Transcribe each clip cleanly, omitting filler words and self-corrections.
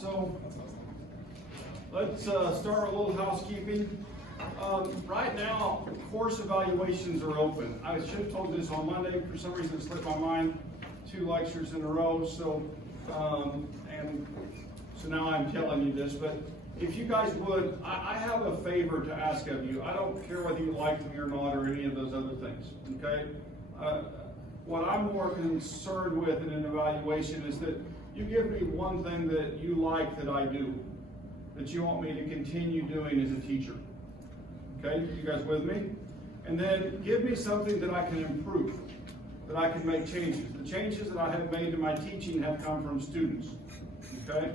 So let's start a little housekeeping. Right now, course evaluations are open. I should have told you this on Monday. For some reason, it slipped my mind. 2 lectures in a row. So now I'm telling you this. But if you guys would, I have a favor to ask of you. I don't care whether you like me or not or any of those other things. Okay. What I'm more concerned with in an evaluation is that you give me one thing that you like that I do, that you want me to continue doing as a teacher. Okay, you guys with me? And then give me something that I can improve, that I can make changes. The changes that I have made to my teaching have come from students. Okay?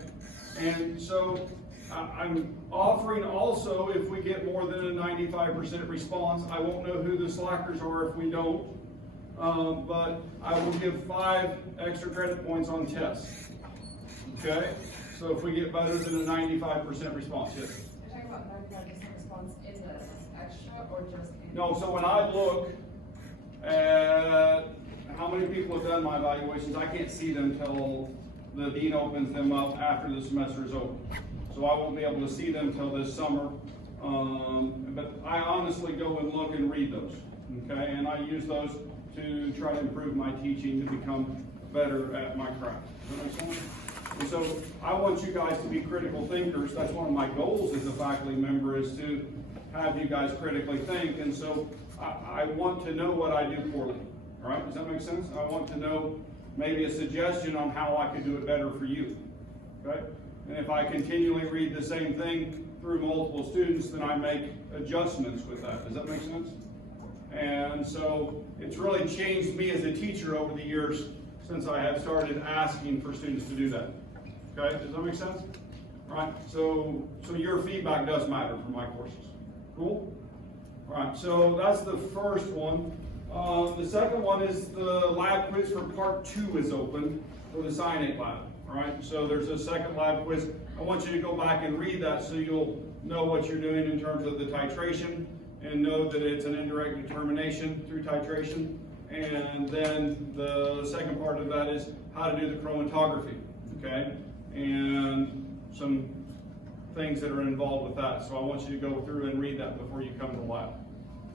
And so I'm offering also, if we get more than a 95% response, I won't know who the slackers are if we don't. But I will give 5 extra credit points on tests. Okay? So if we get better than a 95% response, yes? You're talking about 95% response in the extra or just in? No, so when I look at how many people have done my evaluations, I can't see them until the dean opens them up after the semester is over. So I won't be able to see them until this summer. But I honestly go and look and read those. Okay? And I use those to try to improve my teaching, to become better at my craft. Does that make sense? And so I want you guys to be critical thinkers. That's one of my goals as a faculty member, is to have you guys critically think. And so I want to know what I do poorly. All right? Does that make sense? I want to know maybe a suggestion on how I could do it better for you. Okay? And if I continually read the same thing through multiple students, then I make adjustments with that. Does that make sense? And so it's really changed me as a teacher over the years since I have started asking for students to do that. Okay, does that make sense? All right, so your feedback does matter for my courses. Cool? All right, so that's the first one. The second one is the lab quiz for part 2 is open for the cyanate lab. All right, so there's a second lab quiz. I want you to go back and read that so you'll know what you're doing in terms of the titration, and know that it's an indirect determination through titration. And then the second part of that is how to do the chromatography, okay? And some things that are involved with that. So I want you to go through and read that before you come to lab.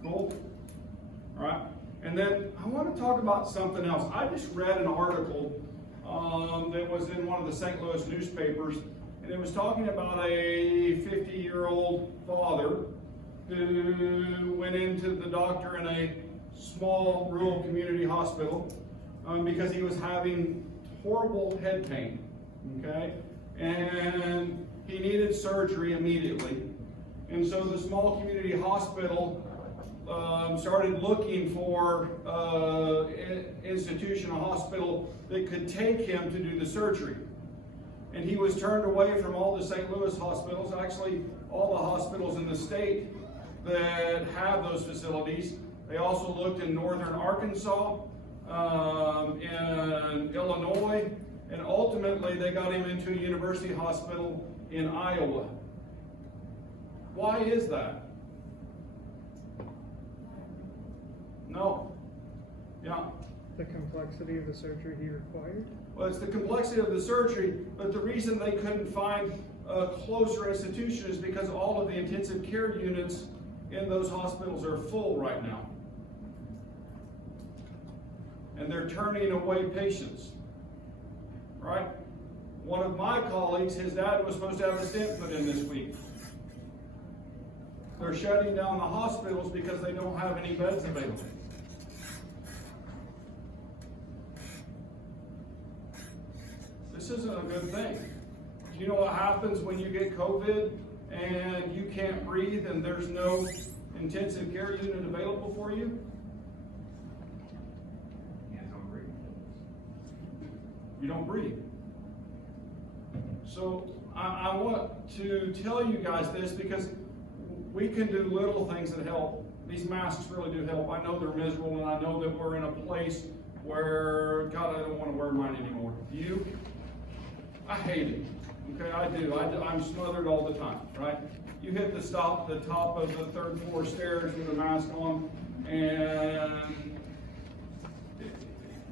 Cool? All right? And then I want to talk about something else. I just read an article that was in one of the St. Louis newspapers, and it was talking about a 50-year-old father who went into the doctor in a small rural community hospital because he was having horrible head pain, okay? And he needed surgery immediately. And so the small community hospital started looking for an institution, a hospital that could take him to do the surgery. And he was turned away from all the St. Louis hospitals, actually all the hospitals in the state that have those facilities. They also looked in northern Arkansas, in Illinois, and ultimately they got him into a university hospital in Iowa. Why is that? No. Yeah. The complexity of the surgery he required? Well, it's the complexity of the surgery, but the reason they couldn't find a closer institution is because all of the intensive care units in those hospitals are full right now. And they're turning away patients, right? One of my colleagues, his dad was supposed to have a stent put in this week. They're shutting down the hospitals because they don't have any beds available. This isn't a good thing. Do you know what happens when you get COVID and you can't breathe and there's no intensive care unit available for you? You don't breathe. So I want to tell you guys this because we can do little things that help. These masks really do help. I know they're miserable, and I know that we're in a place where, God, I don't want to wear mine anymore. Do you? I hate it. Okay, I do. I'm smothered all the time, right? You hit the top of the 3rd floor stairs with a mask on, and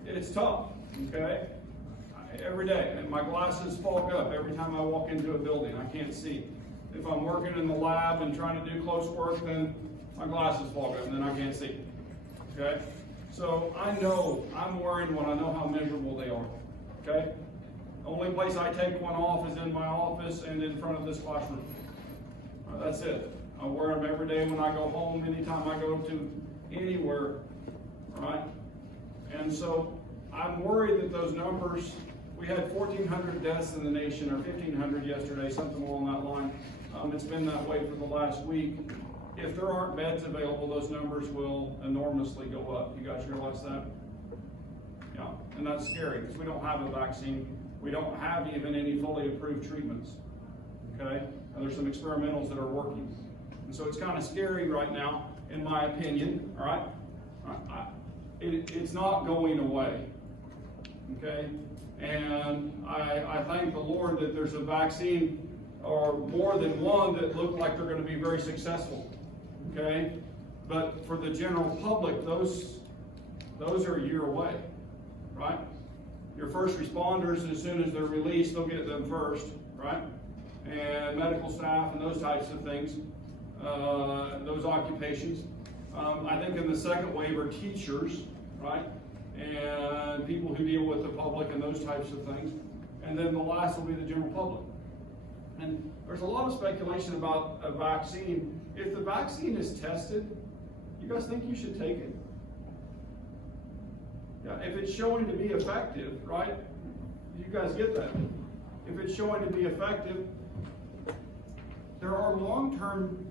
it's tough, okay? every day, and my glasses fog up every time I walk into a building. I can't see. If I'm working in the lab and trying to do close work, then my glasses fog up and then I can't see. Okay? So I know, I'm worried when I know how miserable they are. Okay? The only place I take one off is in my office and in front of this classroom. That's it. I wear them every day when I go home, anytime I go to anywhere. Right? And so I'm worried that those numbers, we had 1,400 deaths in the nation, or 1,500 yesterday, something along that line. It's been that way for the last week. If there aren't beds available, those numbers will enormously go up. You guys realize that? Yeah, and that's scary because we don't have a vaccine. We don't have even any fully approved treatments. Okay? And there's some experimentals that are working. And so it's kind of scary right now, in my opinion. All right? It's not going away. Okay? And I thank the Lord that there's a vaccine, or more than one, that look like they're going to be very successful. Okay? But for the general public, those are a year away. Right? Your first responders, as soon as they're released, they'll get them first. Right? And medical staff and those types of things, those occupations. I think in the second wave are teachers, right? And people who deal with the public and those types of things. And then the last will be the general public. And there's a lot of speculation about a vaccine. If the vaccine is tested, you guys think you should take it? Yeah, if it's showing to be effective, right? You guys get that? If it's showing to be effective, there are long-term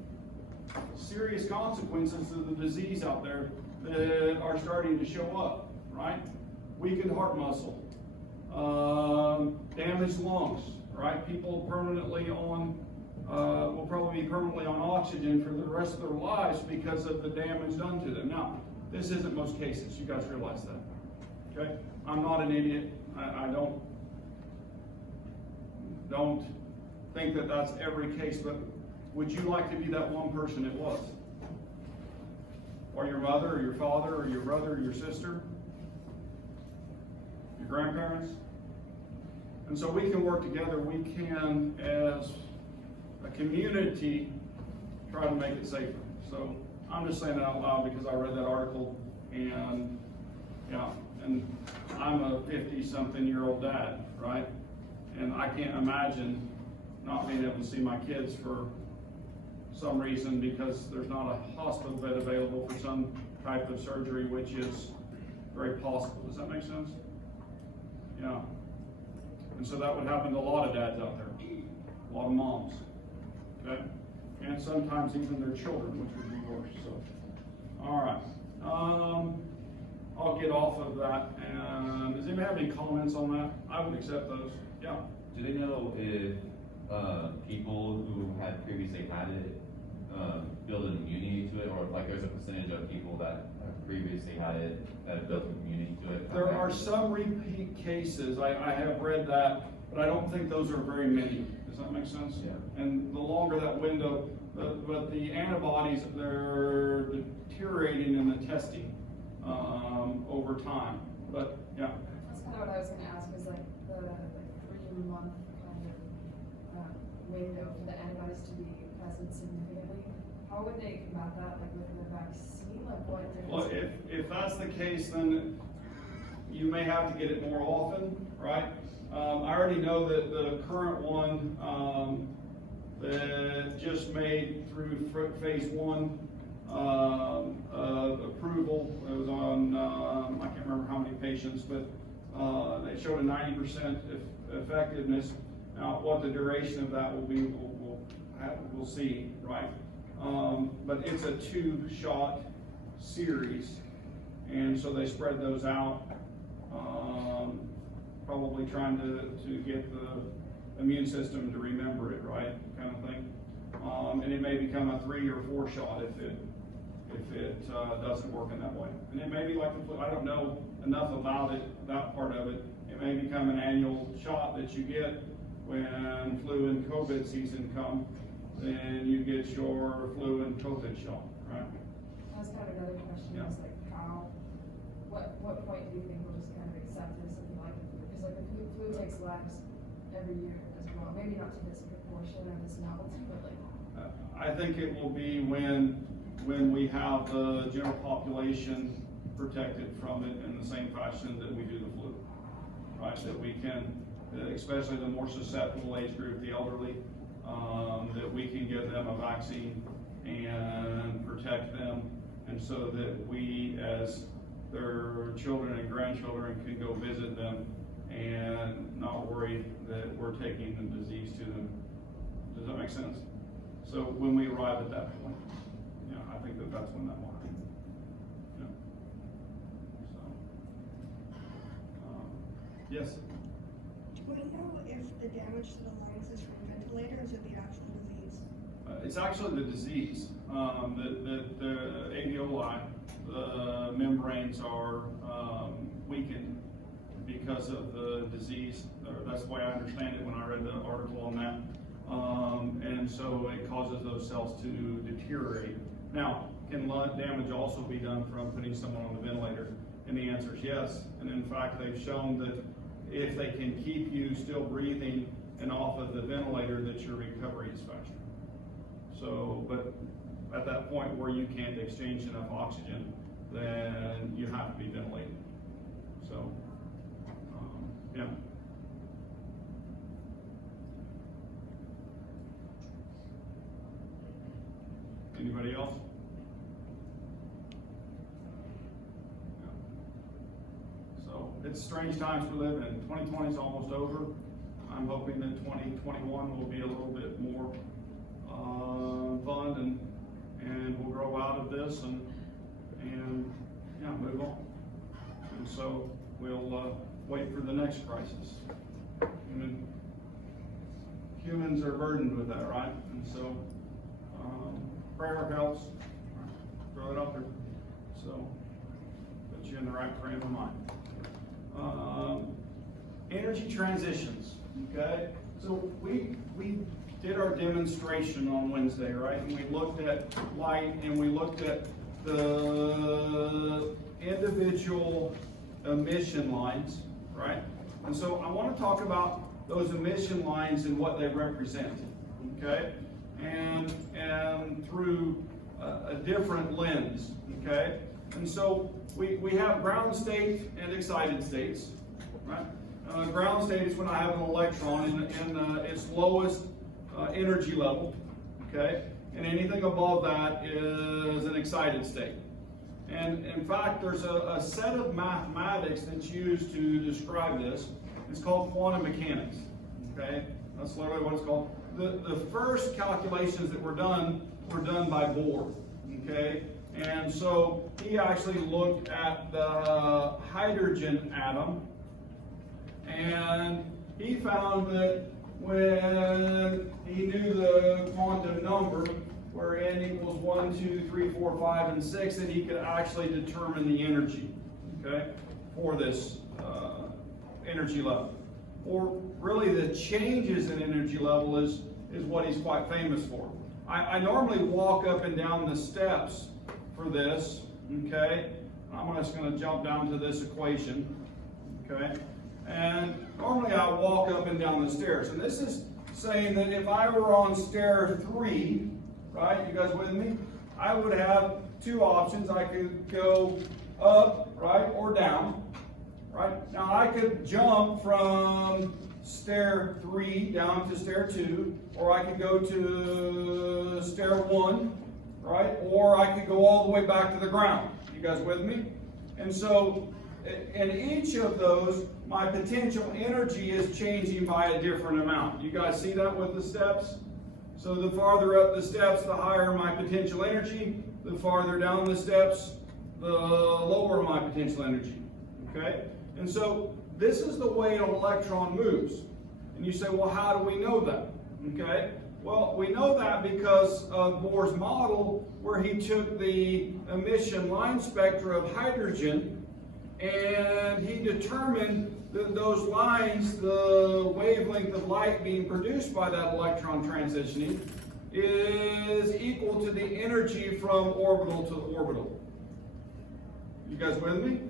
serious consequences of the disease out there that are starting to show up, right? Weakened heart muscle, damaged lungs, right? People permanently on, will probably be permanently on oxygen for the rest of their lives because of the damage done to them. Now, this isn't most cases. You guys realize that, okay? I'm not an idiot. I don't think that that's every case, but would you like to be that one person it was? Or your mother, or your father, or your brother, or your sister? Your grandparents? And so we can work together. We can, as a community, try to make it safer. So I'm just saying that out loud because I read that article, and yeah, and I'm a 50-something-year-old dad, right? And I can't imagine not being able to see my kids for some reason because there's not a hospital bed available for some type of surgery, which is very possible. Does that make sense? Yeah. And so that would happen to a lot of dads out there, a lot of moms, okay? And sometimes even their children, which would be worse. So, all right. I'll get off of that. And does anybody have any comments on that? I would accept those. Yeah. Do they know if people who had previously had it build an immunity to it, or if like there's a percentage of people that previously had it that have built immunity to it? There are some repeat cases. I have read that, but I don't think those are very many. Does that make sense? Yeah. And the longer that window, but the antibodies, they're deteriorating in the testing over time. But yeah. That's kind of what I was going to ask, is like the 3-month kind of window for the antibodies to be present significantly. How would they combat that, like with the vaccine? Like what difference? Well, if that's the case, then you may have to get it more often, right? I already know that the current one that just made through phase 1 approval, it was on, I can't remember how many patients, but they showed a 90% effectiveness. Now, what the duration of that will be, we'll see, right? But it's a 2-shot series, and so they spread those out, probably trying to get the immune system to remember it, right, kind of thing. And it may become a 3 or 4 shot if it doesn't work in that way. And it may be like the flu. I don't know enough about it, that part of it. It may become an annual shot that you get when flu and COVID season come. Then you get your flu and COVID shot, right? That's kind of another question, Yeah. is like what point do you think we'll just kind of accept it, something like it? Because like the flu takes lives every year as well. Maybe not to this proportion or this novelty, but like. I think it will be when we have the general population protected from it in the same fashion that we do the flu, right? That we can, especially the more susceptible age group, the elderly, that we can give them a vaccine and protect them, and so that we, as their children and grandchildren, can go visit them and not worry that we're taking the disease to them. Does that make sense? So when we arrive at that point, you know, I think that that's when that will happen. Yeah. So, yes? Do we know if the damage to the lungs is from ventilators or the actual disease? It's actually the disease. The alveoli, the membranes are weakened because of the disease. That's the way I understand it when I read the article on that. And so it causes those cells to deteriorate. Now, can lung damage also be done from putting someone on the ventilator? And the answer is yes. And in fact, they've shown that if they can keep you still breathing and off of the ventilator, that your recovery is faster. So, but at that point where you can't exchange enough oxygen, then you have to be ventilated. So, yeah. Anybody else? Yeah. So it's strange times we live in. 2020 is almost over. I'm hoping that 2021 will be a little bit more fun, and we'll grow out of this and yeah, move on. And so we'll wait for the next crisis. And humans are burdened with that, right? And so prayer helps. Throw it up there. So put you in the right frame of mind. Energy transitions. Okay, so we did our demonstration on Wednesday, right? And we looked at light, and we looked at the individual emission lines, right? And so I want to talk about those emission lines and what they represent, okay? And through a different lens, okay? And so we have ground state and excited states, right? Ground state is when I have an electron in its lowest energy level, okay? And anything above that is an excited state. And in fact, there's a set of mathematics that's used to describe this. It's called quantum mechanics, okay? That's literally what it's called. The first calculations that were done by Bohr, okay? And so he actually looked at the hydrogen atom, and he found that when he knew the quantum number, where n equals 1, 2, 3, 4, 5, and 6, that he could actually determine the energy, okay, for this energy level. Or really the changes in energy level is what he's quite famous for. I normally walk up and down the steps for this, okay? I'm just going to jump down to this equation, okay? And normally I walk up and down the stairs. And this is saying that if I were on stair 3, right, you guys with me? I would have two options. I could go up, right, or down, right? Now I could jump from stair 3 down to stair 2, or I could go to stair 1, right? Or I could go all the way back to the ground. You guys with me? And so in each of those, my potential energy is changing by a different amount. You guys see that with the steps? So the farther up the steps, the higher my potential energy. The farther down the steps, the lower my potential energy. Okay? And so this is the way an electron moves. And you say, well, how do we know that? Okay? Well, we know that because of Bohr's model, where he took the emission line spectra of hydrogen, and he determined that those lines, the wavelength of light being produced by that electron transitioning, is equal to the energy from orbital to orbital. You guys with me?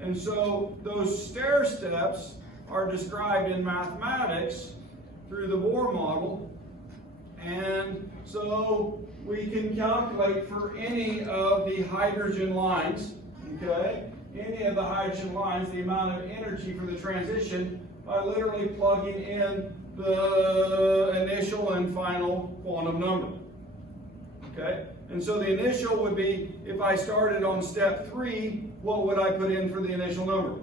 And so those stair steps are described in mathematics through the Bohr model. And so we can calculate for any of the hydrogen lines, okay, any of the hydrogen lines, the amount of energy for the transition by literally plugging in the initial and final quantum number. Okay? And so the initial would be, if I started on step 3, what would I put in for the initial number?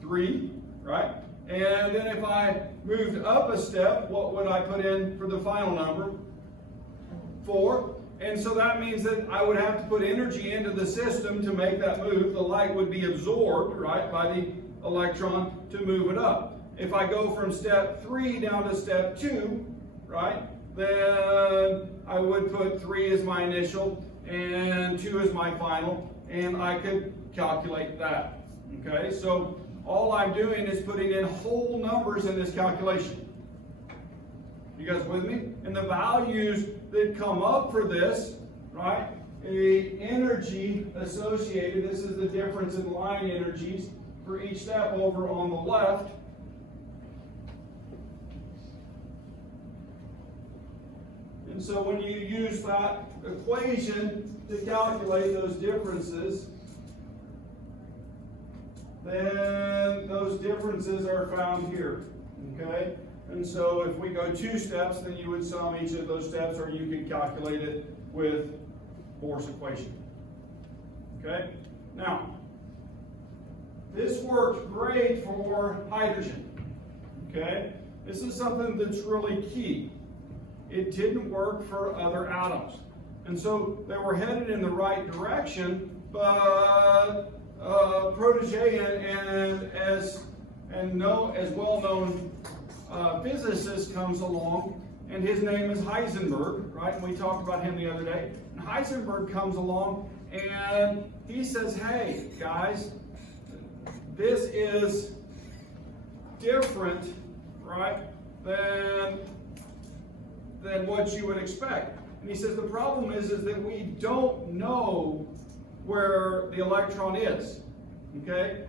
3, right? And then if I moved up a step, what would I put in for the final number? 4. And so that means that I would have to put energy into the system to make that move. The light would be absorbed, right, by the electron to move it up. If I go from step 3 down to step 2, right, then I would put 3 as my initial and 2 as my final, and I could calculate that. Okay, so all I'm doing is putting in whole numbers in this calculation. You guys with me? And the values that come up for this, right, the energy associated, this is the difference in line energies for each step over on the left. And so when you use that equation to calculate those differences, then those differences are found here, okay? And so if we go 2 steps, then you would sum each of those steps, or you could calculate it with Bohr's equation, okay? Now, this worked great for hydrogen, okay? This is something that's really key. It didn't work for other atoms. And so they were headed in the right direction, but protege and as well-known physicist comes along, and his name is Heisenberg, right? And we talked about him the other day. And Heisenberg comes along and he says, hey, guys, this is different, right, than what you would expect. And he says the problem is that we don't know where the electron is, okay?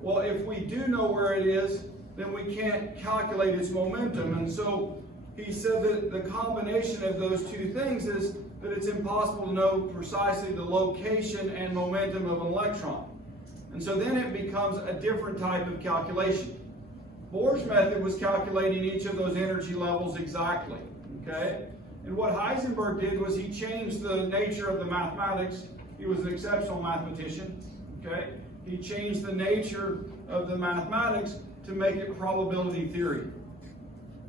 Well, if we do know where it is, then we can't calculate its momentum. And so he said that the combination of those 2 things is that it's impossible to know precisely the location and momentum of an electron. And so then it becomes a different type of calculation. Bohr's method was calculating each of those energy levels exactly, okay? And what Heisenberg did was he changed the nature of the mathematics. He was an exceptional mathematician, okay? He changed the nature of the mathematics to make it probability theory,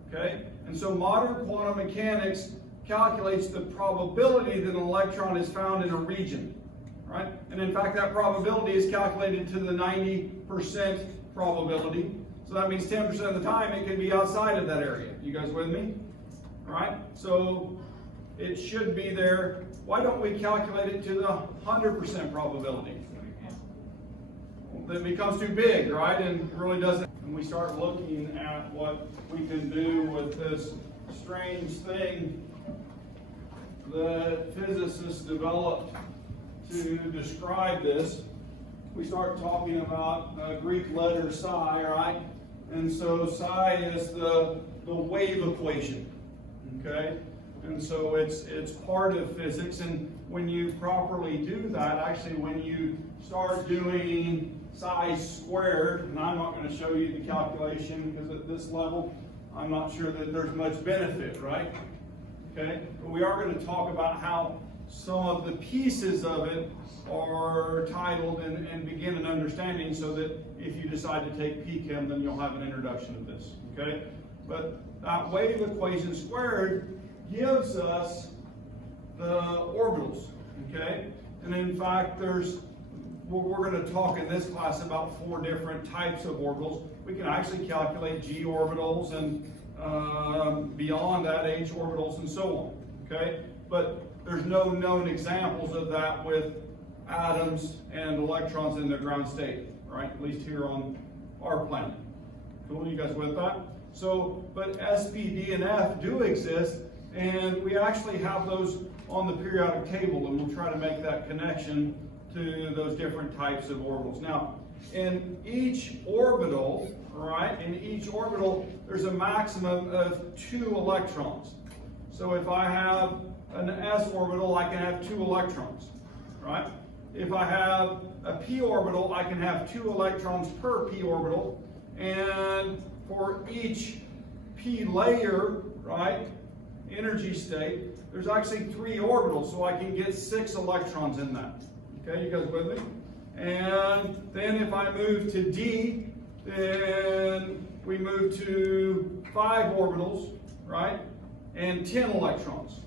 okay? And so modern quantum mechanics calculates the probability that an electron is found in a region, right? And in fact, that probability is calculated to the 90% probability. So that means 10% of the time it can be outside of that area. You guys with me? All right? So it should be there. Why don't we calculate it to the 100% probability? Well, it becomes too big, right? And really doesn't. And we start looking at what we can do with this strange thing that physicists developed to describe this. We start talking about Greek letter psi, right? And so psi is the wave equation, okay? And so it's part of physics, and when you properly do that, actually when you start doing psi squared, and I'm not going to show you the calculation because at this level, I'm not sure that there's much benefit, right? Okay, but we are going to talk about how some of the pieces of it are titled and begin an understanding so that if you decide to take PChem, then you'll have an introduction to this, okay? But that wave equation squared gives us the orbitals, okay? And in fact, we're going to talk in this class about 4 different types of orbitals. We can actually calculate g orbitals and beyond that, h orbitals and so on, okay? But there's no known examples of that with atoms and electrons in their ground state, right? At least here on our planet. Cool, you guys with that? So, but SP, D, and F do exist, and we actually have those on the periodic table, and we'll try to make that connection to those different types of orbitals. Now, in each orbital, right, in each orbital, there's a maximum of 2 electrons. So if I have an s orbital, I can have 2 electrons, right? If I have a p orbital, I can have 2 electrons per p orbital. And for each p layer, right, energy state, there's actually 3 orbitals, so I can get 6 electrons in that. Okay, you guys with me? And then if I move to D, then we move to 5 orbitals, right, and 10 electrons.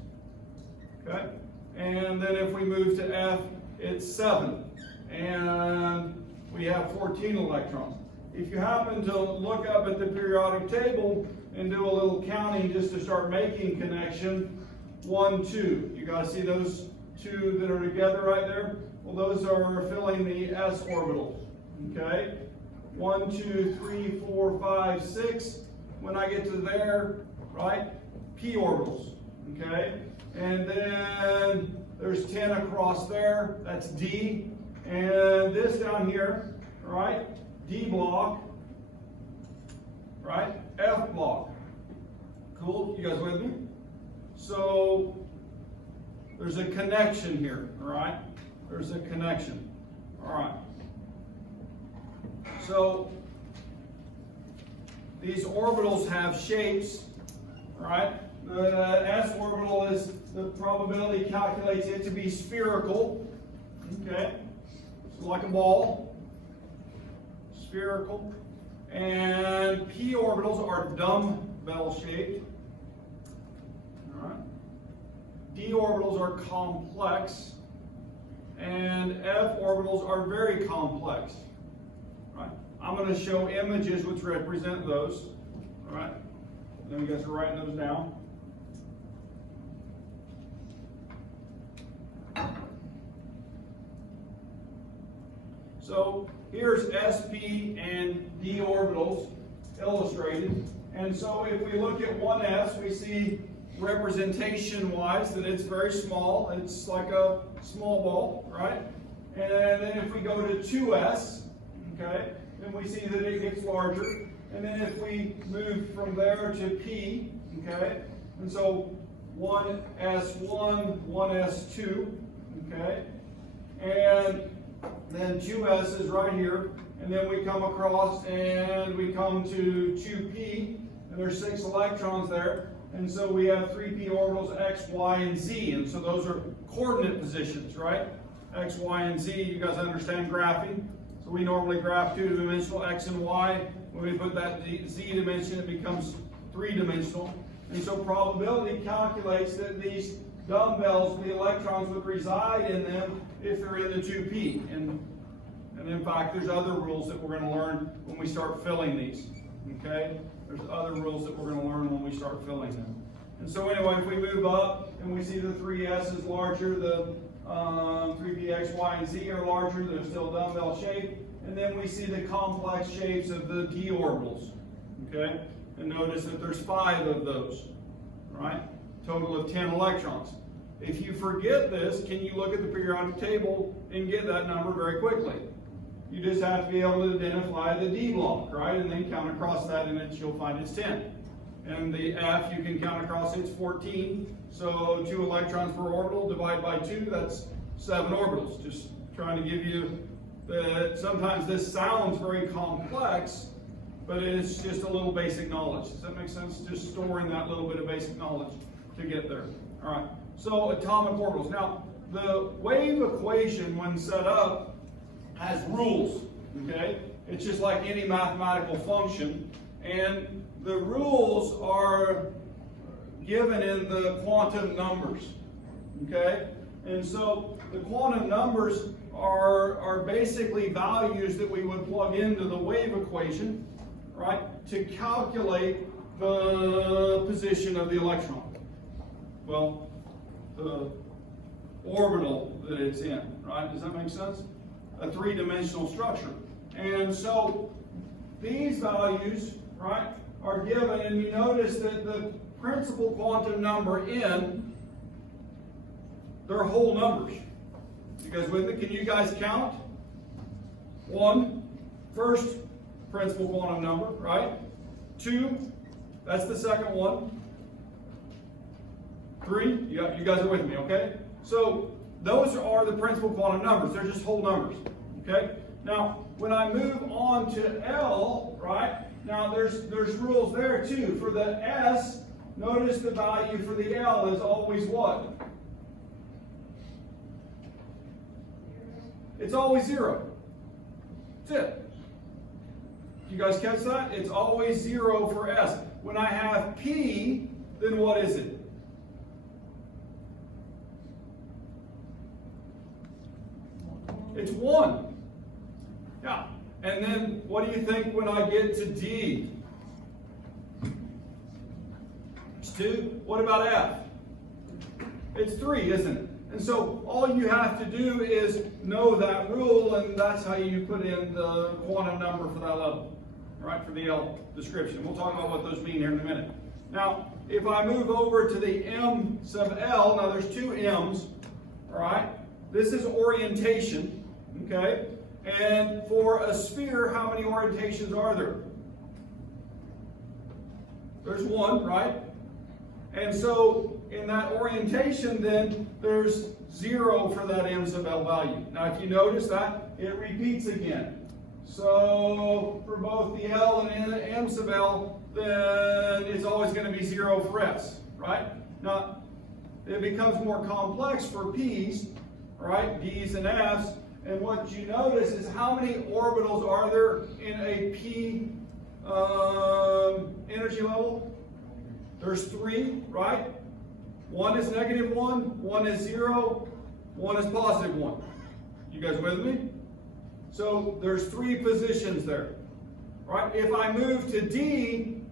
Okay, and then if we move to F, it's 7, and we have 14 electrons. If you happen to look up at the periodic table and do a little counting just to start making connection, 1, 2. You guys see those 2 that are together right there? Well, those are filling the s orbitals. Okay? 1, 2, 3, 4, 5, 6. When I get to there, right? P orbitals. Okay? And then there's 10 across there. That's D. And this down here, right? D block, right? F block. Cool? You guys with me? So there's a connection here, all right? There's a connection. All right. So these orbitals have shapes, right? The s orbital is, the probability calculates it to be spherical, okay? So like a ball. Spherical. And p orbitals are dumbbell shaped. All right. D orbitals are complex. And F orbitals are very complex. Right. I'm going to show images which represent those. All right. Then you guys are writing those down. So here's sp and d orbitals illustrated. And so if we look at 1s, we see representation-wise that it's very small. It's like a small ball, right? And then if we go to 2s, okay, then we see that it gets larger. And then if we move from there to p, okay, and so 1s1, 1s2, okay, and then 2s is right here, and then we come across and we come to 2p, and there's 6 electrons there, and so we have 3p orbitals x, y, and z, and so those are coordinate positions, right? X, y, and z. You guys understand graphing? So we normally graph 2-dimensional x and y. When we put that z dimension, it becomes 3-dimensional. And so probability calculates that these dumbbells, the electrons would reside in them if they're in the 2p. And in fact, there's other rules that we're going to learn when we start filling these. Okay? There's other rules that we're going to learn when we start filling them. And so anyway, if we move up and we see the 3s is larger, the 3p, x, y, and z are larger, they're still dumbbell shaped. And then we see the complex shapes of the d orbitals. Okay? And notice that there's 5 of those. Right? Total of 10 electrons. If you forget this, can you look at the periodic table and get that number very quickly? You just have to be able to identify the D block, right? And then count across that, and then you'll find it's 10. And the F, you can count across, it's 14. So 2 electrons per orbital, divide by 2, that's 7 orbitals. Just trying to give you that sometimes this sounds very complex, but it's just a little basic knowledge. Does that make sense? Just storing that little bit of basic knowledge to get there. All right. So atomic orbitals. Now, the wave equation, when set up, has rules. Okay? It's just like any mathematical function. And the rules are given in the quantum numbers. Okay? And so the quantum numbers are basically values that we would plug into the wave equation, right, to calculate the position of the electron. Well, the orbital that it's in, right? Does that make sense? A 3-dimensional structure. And so these values, right, are given, and you notice that the principal quantum number n, they're whole numbers. You guys with me? Can you guys count? 1, first principal quantum number, right? 2, that's the second one. 3, you guys are with me, okay? So those are the principal quantum numbers. They're just whole numbers, okay? Now, when I move on to L, right? Now there's rules there too. For the S, notice the value for the L is always what? It's always 0. That's it. You guys catch that? It's always 0 for S. When I have P, then what is it? It's 1. Yeah. And then what do you think when I get to D? It's 2. What about F? It's 3, isn't it? And so all you have to do is know that rule, and that's how you put in the quantum number for that level, right? For the L description. We'll talk about what those mean here in a minute. Now, if I move over to the M sub L, now there's 2 M's, all right? This is orientation, okay? And for a sphere, how many orientations are there? There's 1, right? And so in that orientation, then there's 0 for that M sub L value. Now, if you notice that, it repeats again. So for both the L and M sub L, then it's always going to be 0 for S, right? Now, it becomes more complex for P's, right? D's and F's. And what you notice is how many orbitals are there in a P energy level? There's 3, right? 1 is -1, 1 is 0, 1 is +1. You guys with me? So there's 3 positions there, right? If I move to D,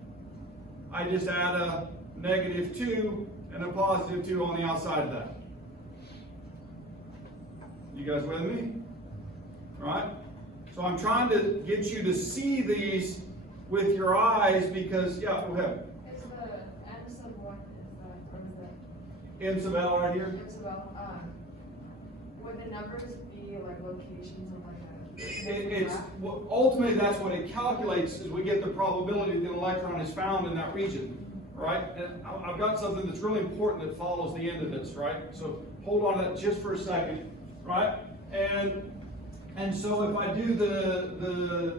I just add a -2 and a +2 on the outside of that. You guys with me? Right? So I'm trying to get you to see these with your eyes because, yeah, go ahead. Is the M sub what is that? What is that? M sub L right here. M sub L, would the numbers be like locations of like It's ultimately that's what it calculates is we get the probability that an electron is found in that region, right? And I've got something that's really important that follows the end of this, right? So hold on to that just for a second, right? And so if I do the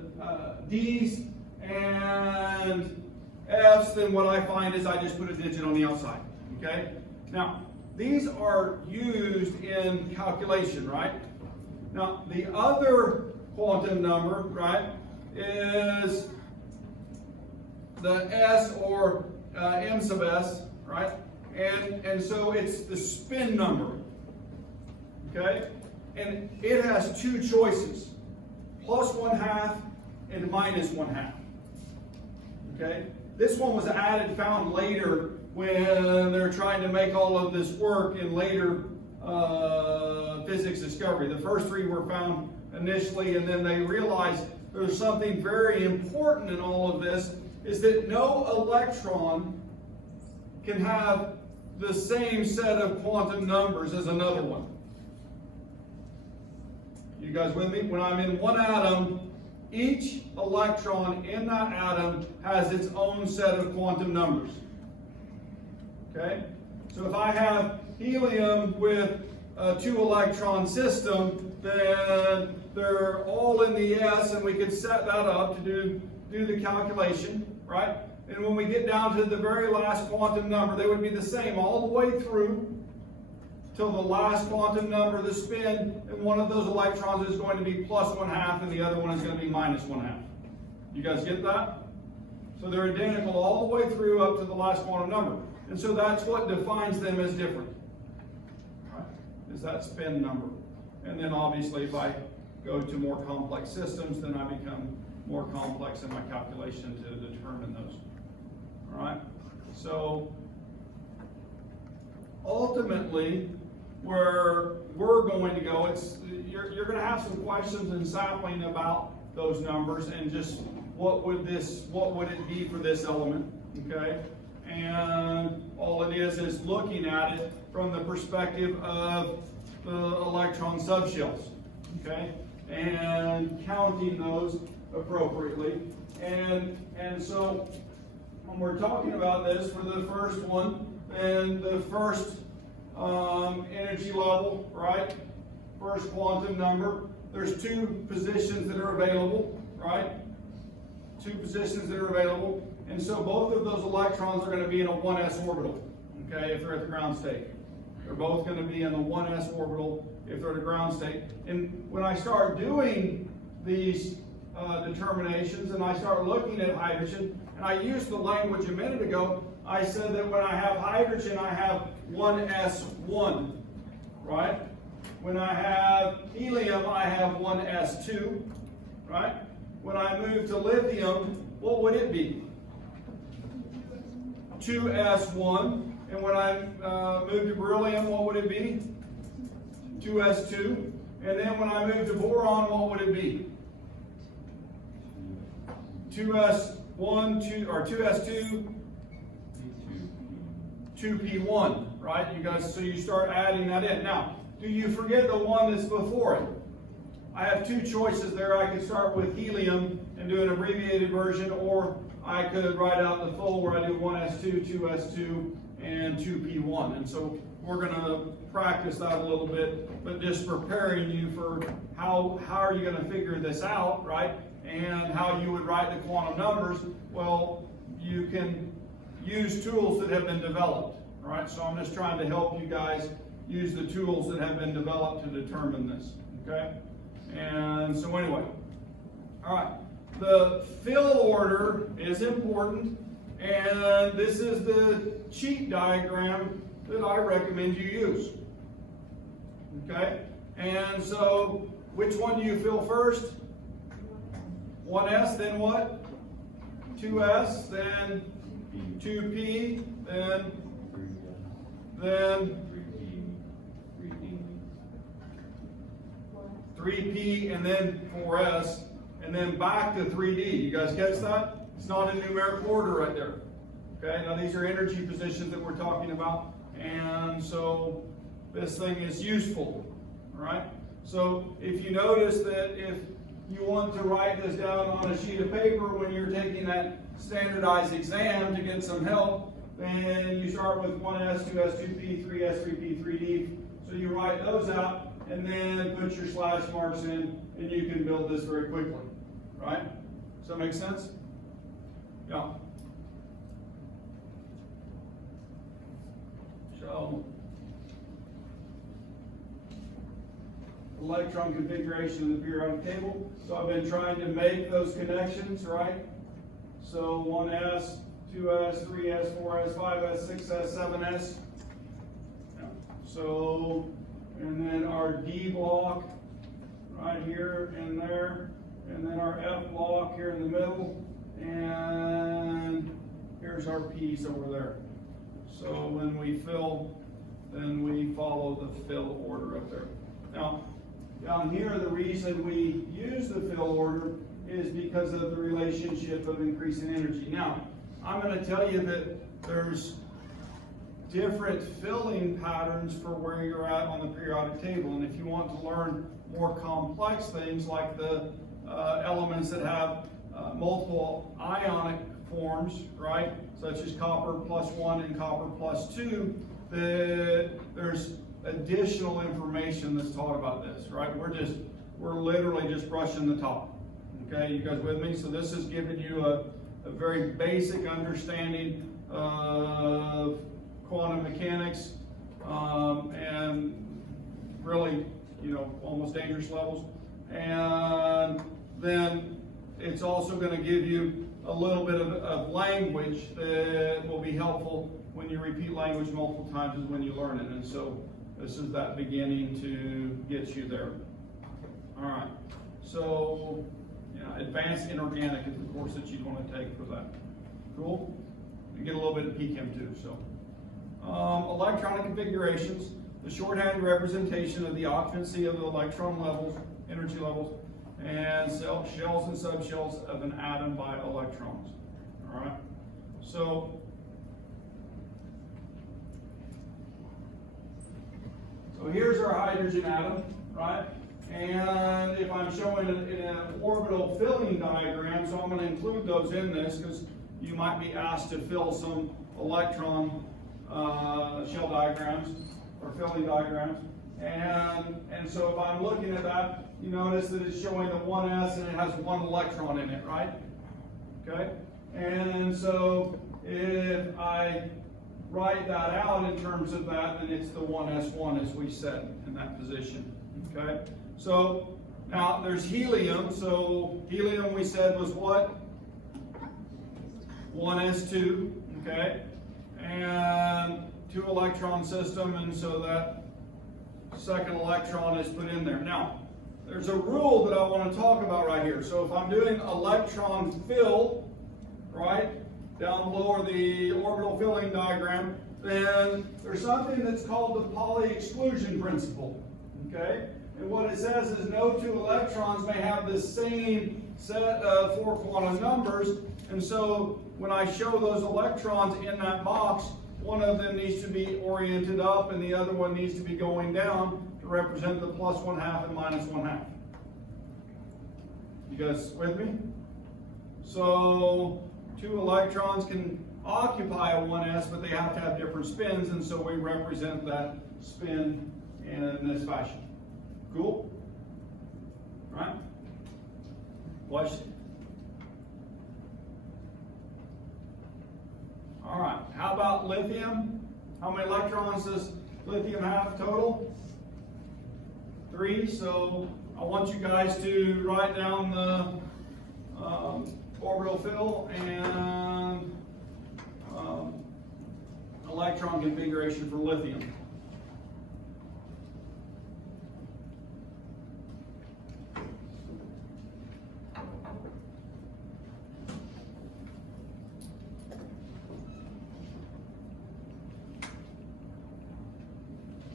D's and F's, then what I find is I just put a digit on the outside, okay? Now, these are used in calculation, right? Now, the other quantum number, right, is the S or M sub S, right? And so it's the spin number, okay? And it has 2 choices, +1/2 and -1/2, okay? This one was found later when they're trying to make all of this work in later physics discovery. The first 3 were found initially, and then they realized there's something very important in all of this, is that no electron can have the same set of quantum numbers as another one. You guys with me? When I'm in one atom, each electron in that atom has its own set of quantum numbers. Okay? So if I have helium with a 2-electron system, then they're all in the S, and we could set that up to do the calculation, right? And when we get down to the very last quantum number, they would be the same all the way through till the last quantum number, the spin, and one of those electrons is going to be +1/2 and the other one is going to be -1/2. You guys get that? So they're identical all the way through up to the last quantum number. And so that's what defines them as different, right? Is that spin number. And then obviously if I go to more complex systems, then I become more complex in my calculation to determine those. All right? So ultimately, where we're going to go, you're going to have some questions and sampling about those numbers and just what would it be for this element, okay? And all it is looking at it from the perspective of the electron subshells, okay? And counting those appropriately. And so when we're talking about this for the first one, and the first energy level, right? First quantum number, there's two positions that are available, right? Two positions that are available. And so both of those electrons are going to be in a 1s orbital, okay, if they're at the ground state. They're both going to be in the 1s orbital if they're at the ground state. And when I start doing these determinations and I start looking at hydrogen, and I used the language a minute ago, I said that when I have hydrogen, I have 1s1, right? When I have helium, I have 1s2, right? When I move to lithium, what would it be? 2s1. And when I move to beryllium, what would it be? 2s2. And then when I move to boron, what would it be? 2s1, 2, or 2s2, 2p1, right? You guys, so you start adding that in. Now, do you forget the one that's before it? I have two choices there. I could start with helium and do an abbreviated version, or I could write out the full where I do 1s2, 2s2, and 2p1. And so we're going to practice that a little bit, but just preparing you for how are you going to figure this out, right? And how you would write the quantum numbers. Well, you can use tools that have been developed, right? So I'm just trying to help you guys use the tools that have been developed to determine this, okay? And so anyway, all right, the fill order is important, and this is the cheat diagram that I recommend you use, okay? And so which one do you fill first? 1s, then what? 2s, then 2p, then 3p, and then 4s, and then back to 3d. You guys catch that? It's not in numeric order right there. Okay, now these are energy positions that we're talking about, and so this thing is useful, all right? So if you notice that if you want to write this down on a sheet of paper when you're taking that standardized exam to get some help, then you start with 1s, 2s, 2p, 3s, 3p, 3d. So you write those out and then put your slash marks in, and you can build this very quickly, right? Does that make sense? Yeah. So, electron configuration of the periodic table. So I've been trying to make those connections, right? So 1s, 2s, 3s, 4s, 5s, 6s, 7s. So, and then our D block right here and there, and then our F block here in the middle, and here's our P's over there. So when we fill, then we follow the fill order up there. Now, down here, the reason we use the fill order is because of the relationship of increasing energy. Now, I'm going to tell you that there's different filling patterns for where you're at on the periodic table. And if you want to learn more complex things like the elements that have multiple ionic forms, right, such as copper +1 and copper +2, there's additional information that's taught about this, right? We're literally just brushing the top. Okay, you guys with me? So this is giving you a very basic understanding of quantum mechanics, and really, almost dangerous levels. And then it's also going to give you a little bit of language that will be helpful when you repeat language multiple times is when you learn it. And so this is that beginning to get you there. All right. So, advanced inorganic is the course that you'd want to take for that. Cool? You get a little bit of PChem too. So, electronic configurations, the shorthand representation of the occupancy of the electron levels, energy levels, and shells and subshells of an atom by electrons. All right. So here's our hydrogen atom, right? And if I'm showing it in an orbital filling diagram, so I'm going to include those in this because you might be asked to fill some electron shell diagrams or filling diagrams. And so if I'm looking at that, you notice that it's showing the 1s and it has 1 electron in it, right? Okay? And so if I write that out in terms of that, then it's the 1s1 as we said in that position. Okay? So now there's helium. So helium we said was what? 1s2. Okay? And 2 electron system, and so that second electron is put in there. Now, there's a rule that I want to talk about right here. So if I'm doing electron fill, right, down below the orbital filling diagram, then there's something that's called the Pauli exclusion principle. Okay? And what it says is no 2 electrons may have the same set of 4 quantum numbers. And so when I show those electrons in that box, one of them needs to be oriented up and the other one needs to be going down to represent the plus 1/2 and minus 1/2. You guys with me? So 2 electrons can occupy a 1s, but they have to have different spins, and so we represent that spin in this fashion. Cool? Right? Question? All right, how about lithium? How many electrons does lithium have total? 3, so I want you guys to write down the orbital fill and electron configuration for lithium.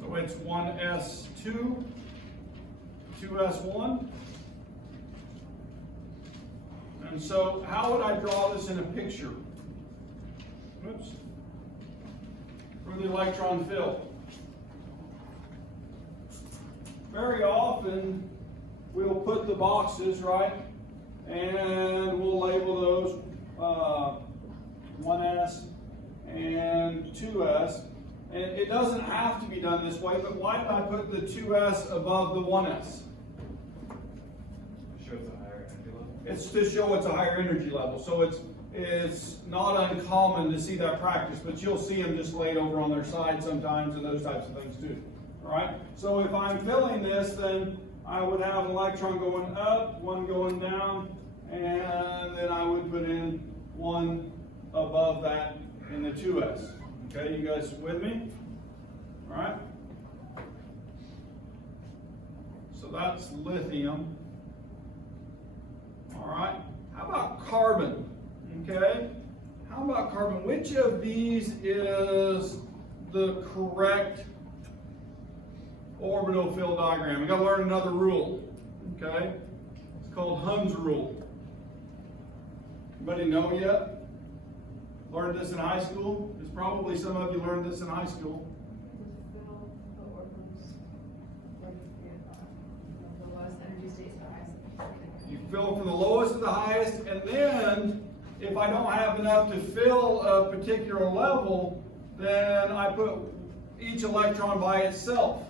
So it's 1s2, 2s1. And so how would I draw this in a picture? Oops. For the electron fill. Very often we'll put the boxes, right? And we'll label those 1s and 2s. And it doesn't have to be done this way, but why did I put the 2s above the 1s? Shows a higher energy level. It's to show it's a higher energy level. So it's not uncommon to see that practice, but you'll see them just laid over on their side sometimes and those types of things too. All right? So if I'm filling this, then I would have an electron going up, one going down, and then I would put in one above that in the 2s. Okay, you guys with me? All right? So that's lithium. All right. How about carbon? Okay. How about carbon? Which of these is the correct orbital fill diagram? We got to learn another rule. Okay. It's called Hund's rule. Anybody know yet? Learned this in high school? There's probably some of you learned this in high school. The lowest energy state to the highest. You fill from the lowest to the highest, and then if I don't have enough to fill a particular level, then I put each electron by itself.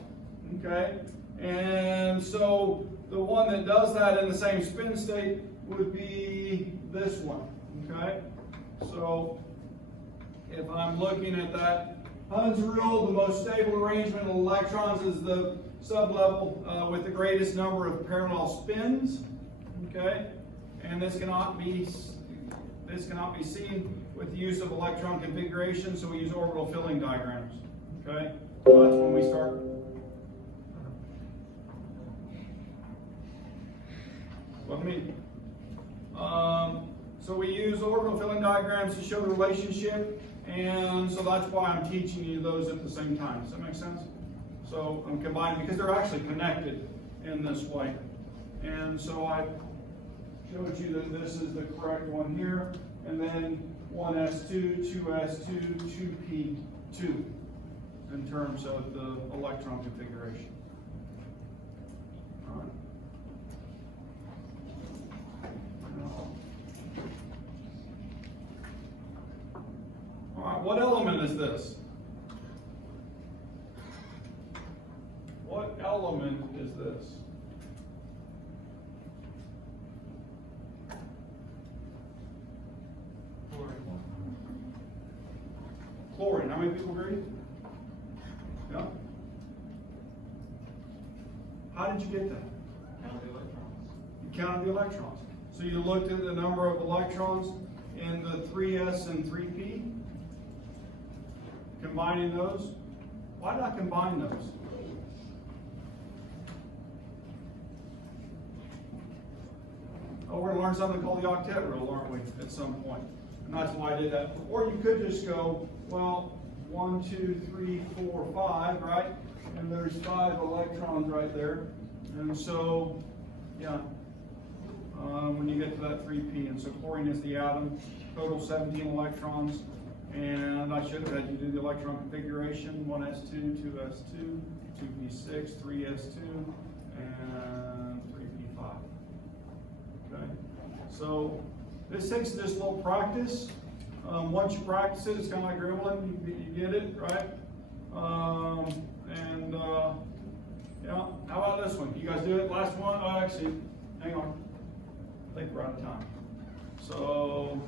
Okay? And so the one that does that in the same spin state would be this one. Okay? So if I'm looking at that Hund's rule, the most stable arrangement of electrons is the sublevel with the greatest number of parallel spins. Okay, and this cannot be seen with the use of electron configuration, so we use orbital filling diagrams. Okay, so that's when we start. What do you mean? So we use orbital filling diagrams to show the relationship, and so that's why I'm teaching you those at the same time. Does that make sense? So I'm combining because they're actually connected in this way. And so I showed you that this is the correct one here, and then 1s2, 2s2, 2p2 in terms of the electron configuration. All right. All right, what element is this? What element is this? Chlorine. How many people agree? Yeah? How did you get that? You counted the electrons. So you looked at the number of electrons in the 3s and 3p, combining those. Why did I combine those? Oh, we're gonna learn something called the octet rule, aren't we, at some point? And that's why I did that. Or you could just go, well, 1, 2, 3, 4, 5, right? And there's 5 electrons right there. And so, yeah, when you get to that 3p, and so chlorine is the atom, total 17 electrons. And I should have had you do the electron configuration, 1s2, 2s2, 2p6, 3s2, and 3p5. Okay, so this takes this little practice. Once you practice it, it's kind of like dribbling. You get it, right? Yeah. How about this one? You guys do it? Last one? Oh, actually, hang on. I think we're out of time. So.